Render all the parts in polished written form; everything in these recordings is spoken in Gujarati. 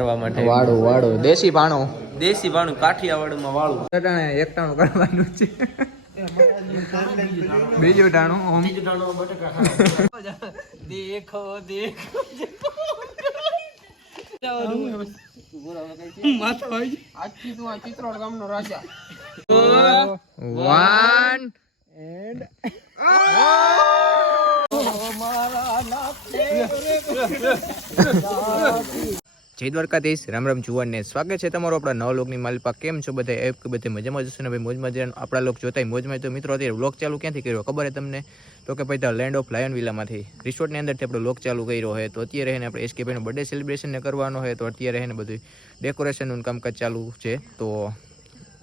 કરવા માટે વાળું દેશી ભાણું કાઠિયાવાડમાં વાળું એકટાણું કરવાનું છે બીજું ટાણું દેખો આજથી તું આ ચિત્રોડ ગામનો રાજા. 1 and જય દ્વારકાધીશ. રામ રામ જુવાન ને સ્વાગત છે તમારું આપણા નવા લોકની માલિપા. કેમ છો બધા? બધે મજામાં જશો ને ભાઈ? મોજમાં જવાનું આપણા લોક જોતા મોજમાં. તો મિત્રો અત્યારે વ્લોગ ચાલુ ક્યાંથી કર્યો ખબર છે તમને? તો કે ભાઈ લેન્ડ ઓફ લાયન વિલામાંથી રિસોર્ટની અંદરથી આપણો લોક ચાલુ કર્યો હોય. તો અત્યારે એને આપણે એસકે ભાઈનો બર્થડે સેલિબ્રેશન કરવાનો હોય. તો અત્યારે એને બધું ડેકોરેશનનું કામકાજ ચાલુ છે. તો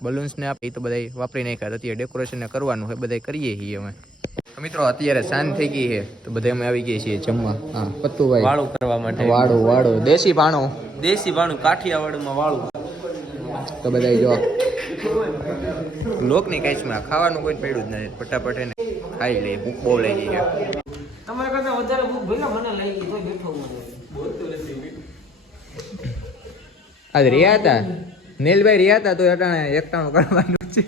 બલૂન્સને આપણે તો બધા વાપરી નાખ્યા. અત્યારે ડેકોરેશનને કરવાનું હોય, બધા કરીએ છીએ અમે. મિત્રો અત્યારે સાંજ થઈ ગઈ છે તો બધા અમે આવી ગયા છીએ જમવા. હા પત્તુભાઈ વાળું કરવા માટે વાળું દેશી ભાણું કાઠિયાવાડમાં વાળું. તો બધા જો લોકની કાચમાં ખાવાનું કોઈ પડ્યું જ નથી. ફટાફટ એને ખાઈ લે. ભૂખ બહુ લઈ ગઈ છે. તમારા કરતા વધારે ભૂખ ભલે મને લઈ ગઈ તો બેઠો હું આજ રહ્યા હતા નીલભાઈ રહ્યા હતા તો અટાણે એકટાણું કરવાનું છે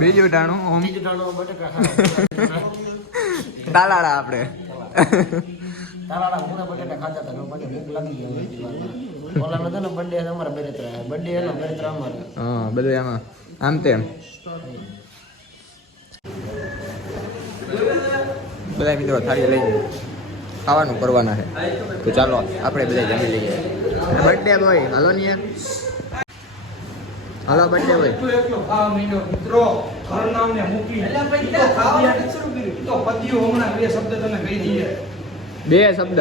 બીજું ટાણું તાલાડા આપણે તારાડા પૂરા બટેટા ખાતા હતા. મને ભૂખ લાગી ગઈ. ઓલા નતો ને બર્થડે અમારા બર્થડે એનો બર્થડે અમારે. હા બધું એમાં આમ તેમ બધા મિત્રો થાળી લઈને ખાવાનું કરવાના છે. તો ચાલો આપણે બધા જમી લઈએ. બર્થડે બોય હાલો ને યાર, હાલો બર્થડે બોય. એકલો ખાવા માંડ્યો મિત્રો ઘરનામને મૂકી તો ખાવાનું શરૂ કર્યું. તો પતિઓ હમણાં બે શબ્દ તને કહી દઈએ. બે શબ્દ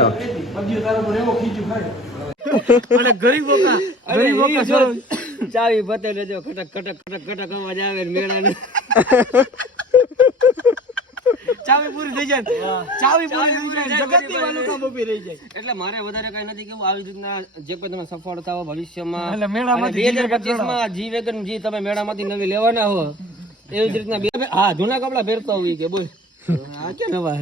પતિઓ તારો પર એવો ખીચું ખાય. અને ગરીબો ચાવી પતે લેજો. ખટક ખટક ખટક ખટક અવાજ આવે મેળાને. ચાવી પૂરી થઈ જાય. ચાવી પૂરી થઈ જાય. જગતની વાલો કામ ઊભી રહી જાય. એટલે મારે વધારે કઈ નથી કેવું. આવી રીતના જે કોઈ તમે સફળ થાઓ ભવિષ્યમાં એટલે મેળામાંથી 2025 માં જી વેગન જી તમે મેળામાંથી નવી લેવાના હો એવી જ રીતના હા જૂના કપડા પહેરતા હોય કે બોલ આ કે નવા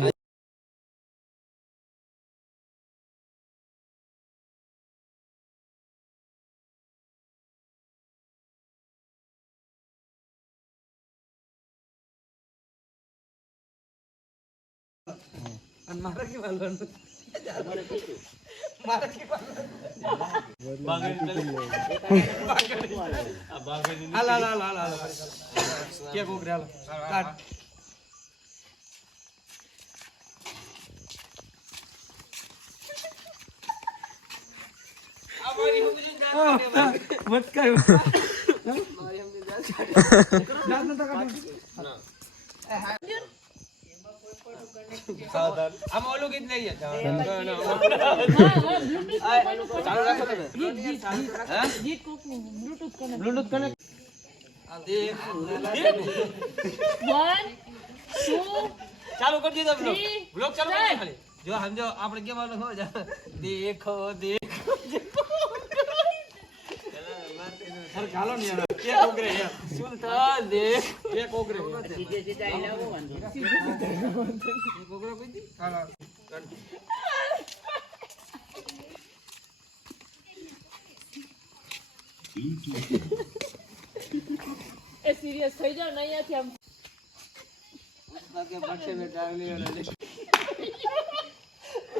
આમાં ઓલું ગીત લઈએ બ્લૂટૂથ કનેક્ટ ચાલુ કરી દીધો. બ્લોગ ચાલુ કરી ખાલી જો સમજો આપણે કેમ આલો ખબર છે. દેખો સર ચાલો ને યાર કે કોકરે યાર સુલતાન દેખ કે કોકરે સીધે સીધે આઈ લાવવાનું કોકરે કોઈ દી હાલો એ સિરિયસ થઈ જાવ ને અહીંયાથી આમ બાકે પાછે મે ટાવલી વાળા લે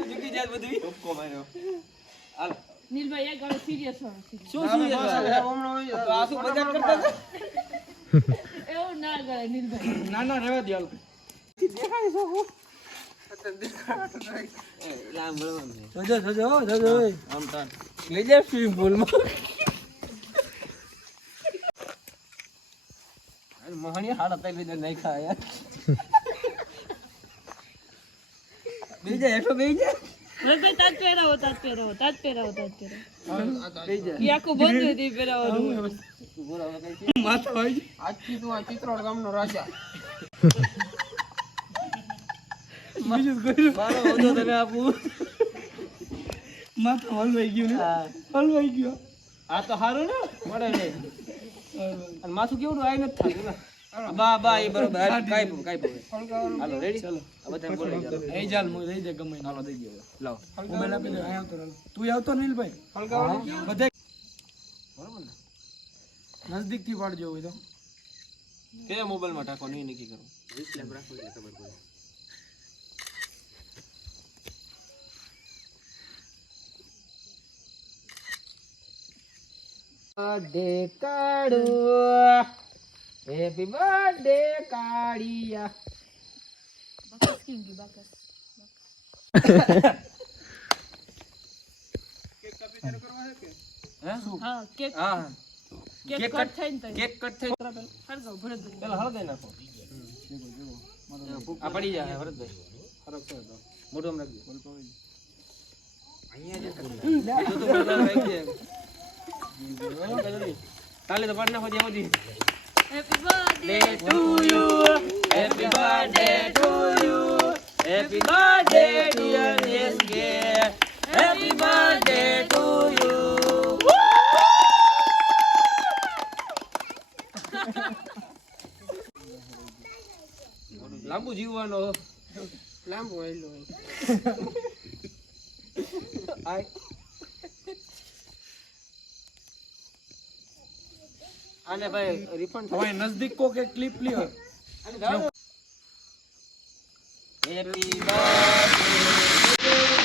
જુકી જાત બધું ટોપકો માર્યો હાલ નીલભાઈ એક ગાળો સિરિયસ હો શું આ શું મજાક કરતા છે એવું ના કરે નીલભાઈ. ના ના રહેવા દે હાલ. દેખાય છો લામ બળવાનું જોજો આમ તાન લઈ જા સ્વિમિંગ પૂલ માં મહણી હાડા તઈ લીધે નહીં ખાય યાર બેજા એઠો બેજા રગઈ તાજ પહેરાવો ઈ આખું બંધ હતી પહેરાવાનું. માથા હોય આજથી તું આ ચિત્રોડ ગામનો રાજા બીજું કર્યું મારો ઓદો તને આપું માથા હલવાઈ ગયું ને હલવાઈ ગયો. આ તો હારું ને મળે ને અને માથું કેવું આઈ નથી થાતું ને બા એ બરોબર કાઈ હાલો રેડી ચલો બધા બોલે ચાલો એ ચાલ હું લઈ દે ગમે હાલો દઈ દે લાવો મોબાઈલ આપી દે અહીંયા આવતો રહો તું આવતો નીલભાઈ હલકાવા બધે બરોબર ને નજદીક થી પાડજો હોય તો કે મોબાઈલ માં ટાકો નહીં નક્કી કરો 20 લેમ્પ રાખો એટલે ખબર પડે બર્થડે કાળુ હેપી બર્થડે કાળિયા બાકસ કિંગી બાકસ હા કેક હા કેક કટ થાય ને કેક કટ થઈ હળગાવ ભરતભાઈ પેલા હળગાઈ નાખો આ પડી જાય ભરતભાઈ ફરક છે તો મોઢું રાખજો અહીંયા જે તો બધા રાખી દે તાલે તો પાડ નાખો જ્યાં સુધી happy birthday to you happy birthday to you happy birthday dear SK happy birthday to you લાંબુ જીવવાનો લાંબુ આયલો આય આને ભાઈ રિફંડ હવે નજદીક કો કે ક્લિપ લ્યો હેપી બર્થડે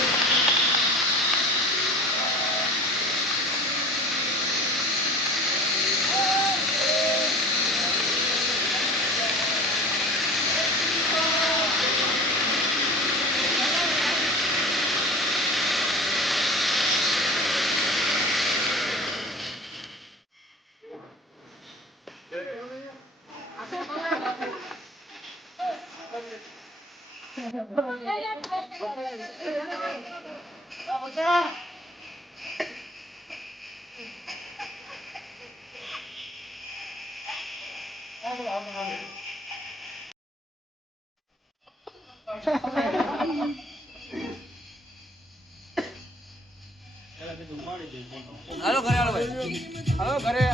હાલો ઘરે હાલો ભાઈ હાલો ઘરે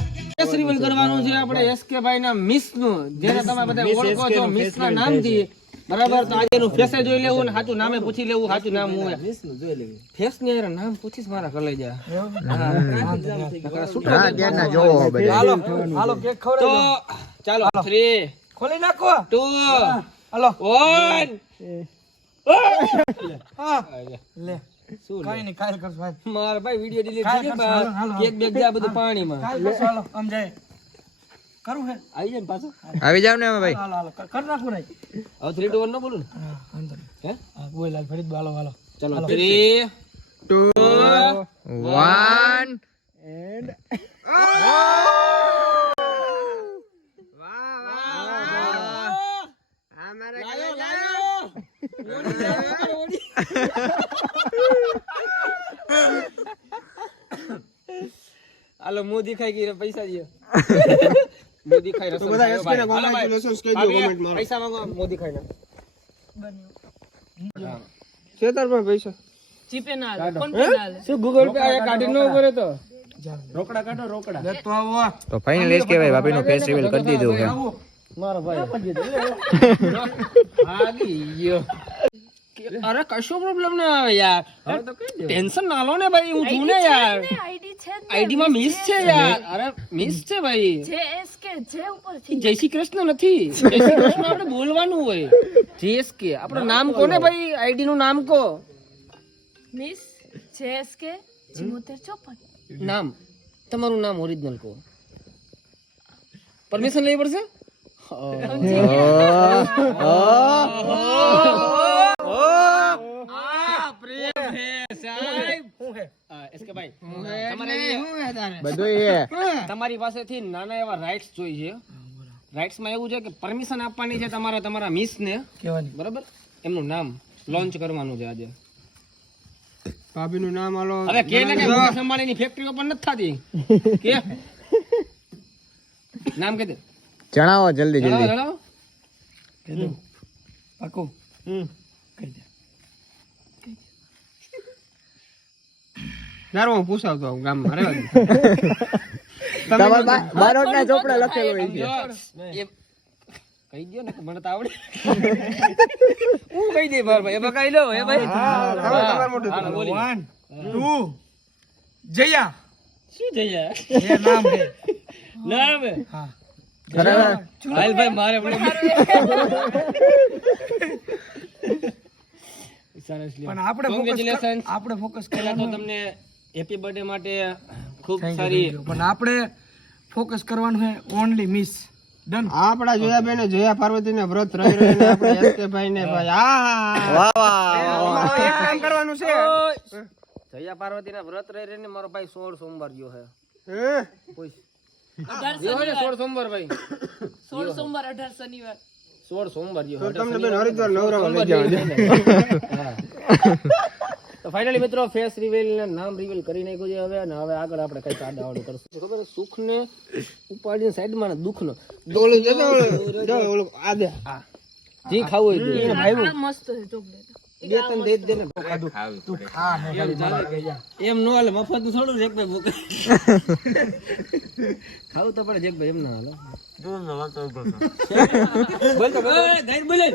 રિવીલ કરવાનું છે આપણે એસકે ભાઈ ના મિસ નું જેને તમે બધા ઓળખો છો મિસ ના નામથી બરાબર તો આજે નું ફેસ જોઈ લેવું ને સાચું નામે પૂછી લેવું સાચું નામ હું મિસ નું જોઈ લેવું ફેસ ને યાર નામ પૂછીશ મારા કલેજા હાલો હાલો કેક ખવડાવો તો ચાલો 3 ખોલી નાખો 2 હાલો 1 હા લે કાઈ નહીં કાલ કરશું હાલ માર ભાઈ વિડિયો ડિલીટ કાલ થઈ કરશું, હાલો, હાલો. ગયો કેક બેક જા બધું પાણીમાં કાલ કરશું હાલો આમ જાય કરું હે આવી જાય ને પાછો આવી જાવ ને અમે ભાઈ હાલો હાલો કર નાખું નહીં હવે 3 2 1 ન બોલું ને હા અંદર હે હા બોલ હાલ ફરીદ હાલો હાલો ચાલો 3 2 1 એન્ડ હાલો મોદી ખાઈ ગઈ પૈસા દિયો મોદી ખાઈ રસમ બધા ખાયો SK ના ભાઈ. હાલો ભાઈ. congratulations કહી દો ભાભી, comment માં. પૈસા માંગો મોદી ખાઈ બન્યો ખેતરમાં પૈસા જીપે ના આલે ફોન પે ના આલે શું ગૂગલ પે આ કાઢી નો કરે તો રોકડા કાઢો રોકડા તો આવો તો ફાઇનલ એસ કે ભાઈ ભાભીનું ફેસ રિવીલ કરી દીધું છે મારો ભાઈ ભાગી ગયો અરે કશો પ્રોબ્લેમ ના આવે યાર ટેન્શન ના લો ને ભાઈ હું છું ને યાર આઈડી છે આઈડી માં મિસ છે યાર અરે મિસ છે ભાઈ JSK જે ઉપર છે જય શ્રી કૃષ્ણ નથી જય શ્રી કૃષ્ણ આપણે બોલવાનું હોય JSK આપણું નામ કોને ભાઈ આઈડી નું નામ કો મિસ JSK 7454 નામ તમારું નામ ઓરિજિનલ કો પરમિશન લેવી પડશે તમારી પાસેથી નાના એવા રાઇટ્સ જોઈએ છે રાઇટ્સ માં એવું છે કે પરમિશન આપવાની છે તમારે તમારા મિસ ને કહેવાની બરાબર એમનું નામ લોન્ચ કરવાનું છે આજે ભાભી નું નામ આલો હવે કે ને કે મુકેશ અંબાણીની ફેક્ટરીઓ પણ નથી થતી કે નામ કે દે જણાવો જલ્દી જણાવો જલ્દી જણાવો કીધું પાકું કહી દે નારો હું પૂછાવતો આવું ગામમાં અરે તમારા બારોટના ચોપડા લખેલું હોય છે કહી દો ને મને તો આવડે હું કહી દે ભાઈ એ બકાઈ લો એ ભાઈ તમાર મોટું 1 2 જયા શું જયા એ નામ છે નામ હે હા હાલ ભાઈ મારે સરસ પણ આપણે ફોકસ પહેલા તો તમને હેપી બર્થડે માટે ખૂબ સારી પણ આપણે ફોકસ કરવાનું છે ઓનલી મિસ ડન આપડા જોયા બેને જોયા પાર્વતી ને વ્રત રહી રહીને આપણે એસકે ભાઈ ને ભાઈ વાહ વાહ એક કામ કરવાનું છે જયા પાર્વતી ના વ્રત રહી રહીને મારો ભાઈ 16 સોમવાર ગયો છે હે? કોઈ 18 ગયો ને શનિવાર 16 સોમવાર ભાઈ 16 સોમવાર 18 શનિવાર 16 સોમવાર ગયો તો તમને બેન હરિદ્વાર નવરાવા લઈ જાવ તો ફાઇનલી મિત્રો ફેસ રિવીલ ને નામ રિવીલ કરી નાખ્યું છે હવે અને હવે આગળ આપણે કઈ આડાવડું કરશું ખબર સુખ ને ઉપાડીને સાઈડ માં દુઃખ નો ઓલું જતો ઓલું આ દે જી ખાવું હોય આ મસ્ત છે ચોકલેટ બે ત્રણ દે દે ને એમ નો હાલે મફત નું થોડું એક ભાઈ ભૂખ ખાવું તો પડે એક ભાઈ એમ ના હાલે બોલ તો ગાઈડ બોલે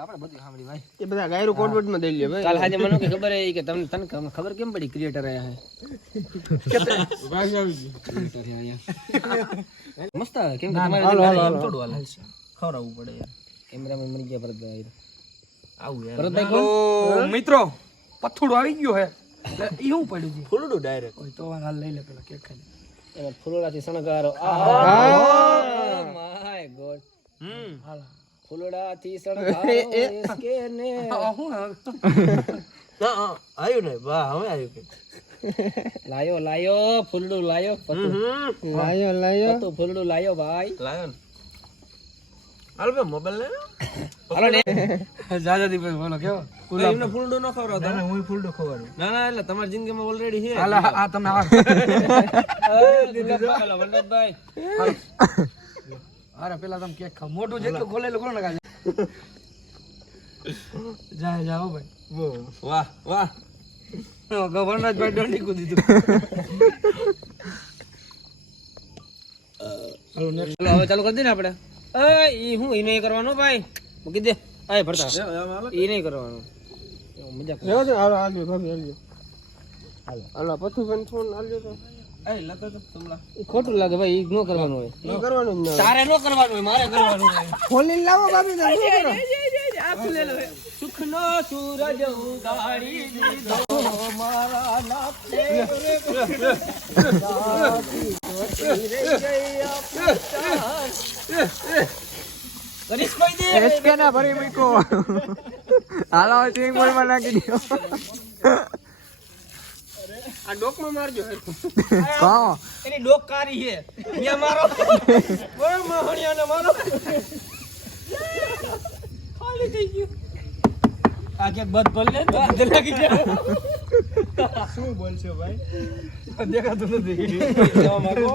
આપણે બધું સાંભળી ભાઈ એ બધા ગાયરું કોડવર્ડ માં દઈ લે ભાઈ કાલ હાજે મને ખબર હે કે તમને તને ખબર કેમ પડી ક્રિએટર આયા હે મસ્ત આવે કેમ કે તમારે થોડું હાલે ખવડાવવું પડે યાર કેમેરામેન મળી ગયા ભરતભાઈ આવું યાર ભરતભાઈ કોણ મિત્રો પથુડું આવી ગયો હે એ હું પડ્યું છે ફૂલડું ડાયરેક્ટ ઓય તો હાલ લઈ લે પેલા કેક ખાઈ એમાં ફૂલોડાથી શણગારો માય ગોડ હાલ ફૂલોડાથી શણગારો એસકે ને આવ્યું ને વાહ હવે આવ્યું કે લાયો ફૂલડું લાયો પતું લાયો લાયો પતું ફૂલડું લાયો ભાઈ લાયો ને હાલ બે મોબાઈલ લે હાલો ને જાજાદી ભાઈ બોલો કેવો એમને ફૂલડો ન ખવડાવતા ના હું ફૂલડો ખવડાવું ના ના એટલે તમારી જિંદગીમાં ઓલરેડી છે હાલ આ તમે આ વંદતભાઈ અરે પેલા તમે કેક ખાવ મોટું જેટલું ખોલેલું કોણ લગાડે જાય જાઓ ભાઈ વાહ વાહ ગવર્નરભાઈ દંડી કૂદી દીધું ચલો હવે ચાલુ કરી દે ને આપણે ઈ હું ઈ નહીં કરવાનું ભાઈ મૂકી દે આય ભરતા ઈ નહીં કરવાનું મજાક રેવા દે હાલો હાલો ભાભી હાલો હાલો પથુ બેન ફોન હાલ્યો તો એ લતો તો તમલા ઈ ખોટું લાગે ભાઈ ઈ ન કરવાનું હોય ન કરવાનું જ ન તારે ન કરવાનું હોય મારે કરવાનું હોય ખોલીને લાવો ભાભી તો શું કરો સુખનો સૂરજ ઉગાડી દીધો મારા નાથે કરીશ કોઈ દે એસકે ના ભરી મૂકો હાલો સ્વિમિંગ પુલ માં નાખી દો આ ડોકમાં મારજો કહો એની ડોક કારી છે અહીંયા મારો ઓય મોહણિયાને મારો ખાલી થઈ ગયું આ કે બદ ભલ ને તો લાગી જાય શું બોલશો ભાઈ દેખાતું નથી કેવા માંગો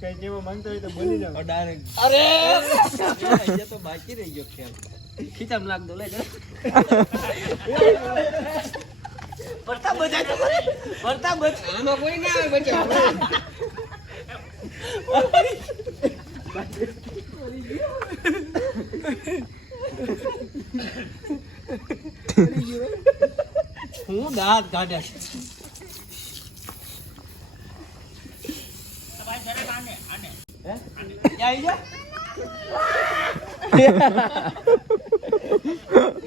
કઈ કેવો માંગતો હોય તો બોલી જાવ ડાયરેક્ટ અરે એ તો બાકી રહી ગયો ખેલ ખીચામ નાખ દો લે પડતા બજાય તો પડતા બચ આમાં કોઈ ના આવે બચાવ હું દાંત કાઢ્યા છે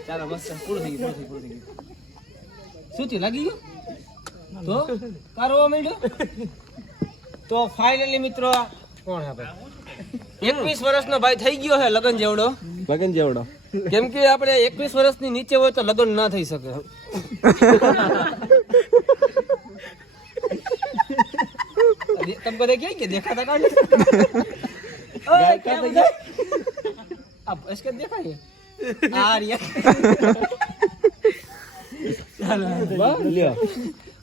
ચાલો બસ પૂરું થઈ ગયું શું થયું લાગી ગયું તો કારવા માંડ્યો તો ફાઇનલી મિત્રો કોણ હે ભાઈ 21 વર્ષનો ભાઈ થઈ ગયો હે લગન જેવડો કેમ કે આપણે 21 વર્ષની નીચે હોય તો લગન ના થઈ શકે तुमको देखिए क्या देखा था काट अब इसके देखा ये आ रही है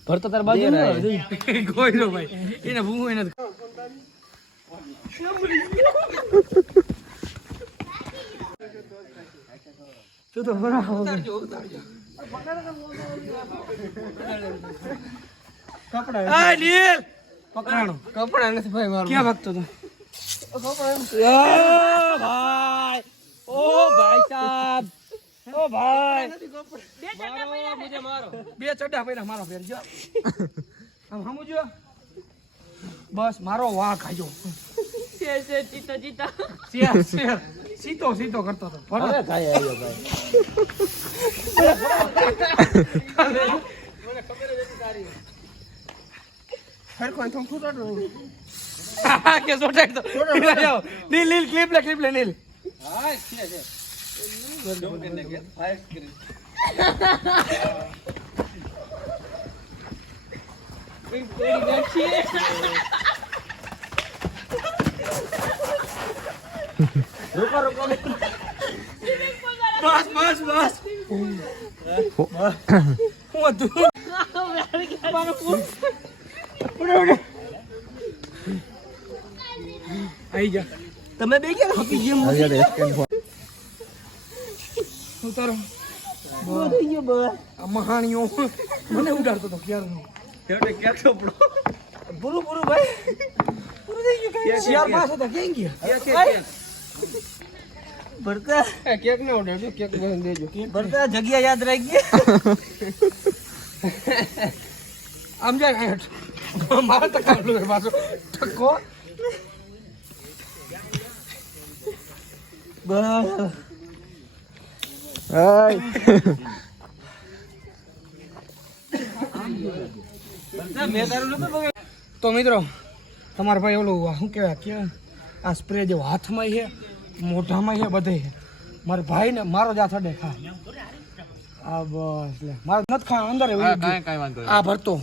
भरता तार बाजू કોઈ નો ભાઈ એને ભૂમું એને તું તો બરાબર કપડા आ नील પકડાણો કપડા નથી ભાઈ મારું. ક્યાં ભાગતો હતો બે ચડ્ડા પહેલા મારો ફેર જો આમ હમું જો બસ મારો વાંક આજો ચીતા ચીતા શેર શેર સીતો સીતો કરતો હતો હવે કાંઈ આવ્યો ભાઈ હરખો થમ ફૂટાડો. કે સોટાઈ તો નીલ નીલ ક્લિપ લે નીલ હા છે જોમ કરીને કે ફાઈટ કરી રૂકો રૂકો બસ બસ બસ હું હતું આઈ જા તમે બે ગયા હપી જેમ ઉતારો થઈ ગયો બસ. આ મહાણીઓ મને ઉડાડતો હતો ક્યારનો એટલે ક્યાં ચોપડો પૂરું પૂરું ભાઈ પૂરું થઈ ગયું કઈ. શિયાર પાસ હતા ક્યાં ગયા ભરતા કેક ને ઓર્ડર કેક બન દેજો ભરતા જગ્યા યાદ રાખી ગઈ. આમ જાય અહીંયા મારા ટકાલું છે પાછો ટકો બસ મેં તારું નતો બગાડ તો મિત્રો તમારા ભાઈ ઓલું શું કહેવાય કે આ સ્પ્રે જે હાથમાં છે મોઢામાં છે બધે છે મારા ભાઈ ને મારો જ હાથ અડે ખા આ બસ લે મારો નથી ખા અંદર કાંઈ વાંધો આ ભરતો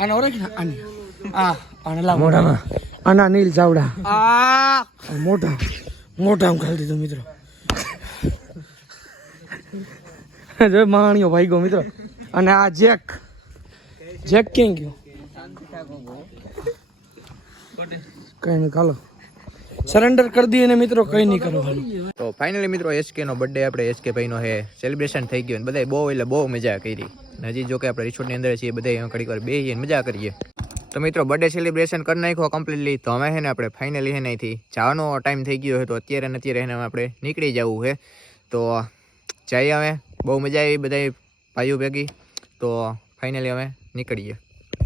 આને ઓળખ ને આની આને લાવ મોઢામાં આના નીલ ચાવડા મોઢામાં ખાલી દીધું મિત્રો જો માણ્યો ભાઈ ગયો મિત્રો અને આ જેક ક્યાં ગયો કઈ નહીં ચાલો સરેન્ડર કરી દઈએ ને મિત્રો કઈ નહીં કરો તો ફાઇનલી મિત્રો એસકે નો બર્થડે આપણે એસકે ભાઈનો હે સેલિબ્રેશન થઈ ગયું ને બધાય બહુ એટલે બહુ મજા કરી. હજી જો કે આપણે રિસોર્ટની અંદર છીએ બધા ઘડીક વાર બેસીએ મજા કરીએ. તો મિત્રો બર્થડે સેલિબ્રેશન કરી નાખ્યો કમ્પ્લીટલી. તો અમે છે ને આપણે ફાઇનલી છે ને અહીંથી જવાનો ટાઈમ થઈ ગયો છે. તો અત્યારે ને અત્યારે આપણે નીકળી જવું છે. તો જઈએ અમે બહુ મજા આવી બધા ભાઈઓ ભેગી. તો ફાઇનલી અમે નીકળીએ.